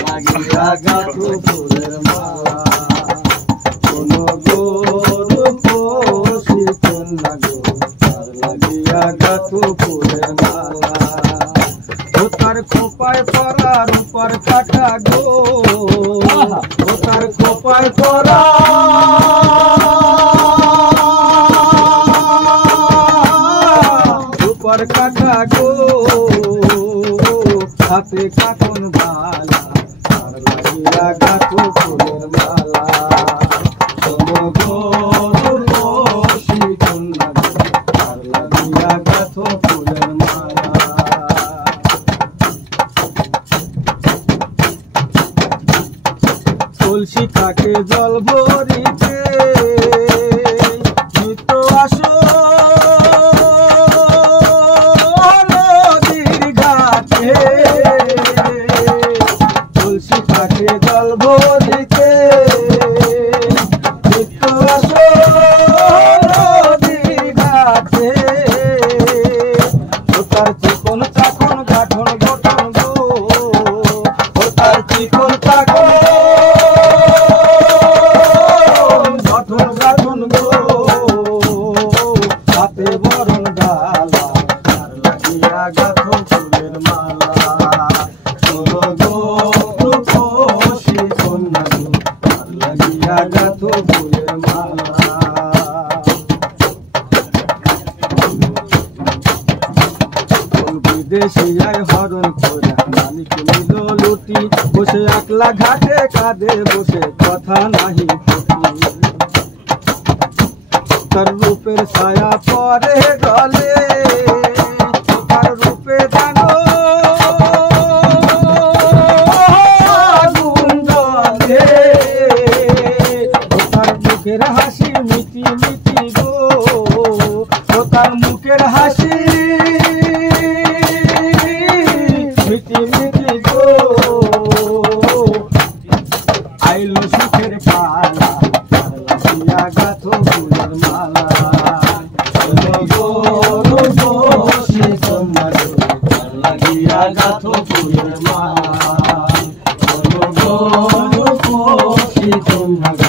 লাগিয়া গাথো ফুলের মালা কোনো গরু পোষি কন্যা গো তার লাগিয়া গাথো ফুলের মালা ও তার খোপায় পরা রূপার কাটা গো ও তার খোপায় পরা রূপার কাটা গো হাতে কাকন বালা তার লাগিয়া গাথো ফুলের মালা কোনো গরুর পোষি কন্যা গো তার লাগিয়া গাথো ফুলের মালা তুলসী থাকে জল ভরিতে নিত্য আসো নদীর ঘাটে তুলসী থাকে জল ভরিতে নিত্য আসো নদীর ঘাটে ও তার চিকন চাকন গাঠন গঠন গো ও তার চিকন চাকন হাতে বরণ ডালা তার লাগিয়া গাথো ফুলের মালা কোনো গরু পোষি কন্যা গো তার লাগিয়া গাথো ফুলের মালা বিদেশিয়ায় হরণ করে মানিক নিল লুটি বসে একলা ঘাটে কাঁধে বসে কথা নাহি তার রূপের ছায়া পরে গলে তার রূপে জানো আগুন জ্বলে তার মুখের হাসি মিটি মিটি গো ও তার মুখের হাসি মিটি মিটি গো আইলো সুখের পালা লাগিয়া গাথো ফুলের মালা কোনো গরু পোষি কন্যা গো তার লাগিয়া গাথো ফুলের মালা কোনো গরু পোষি কন্যা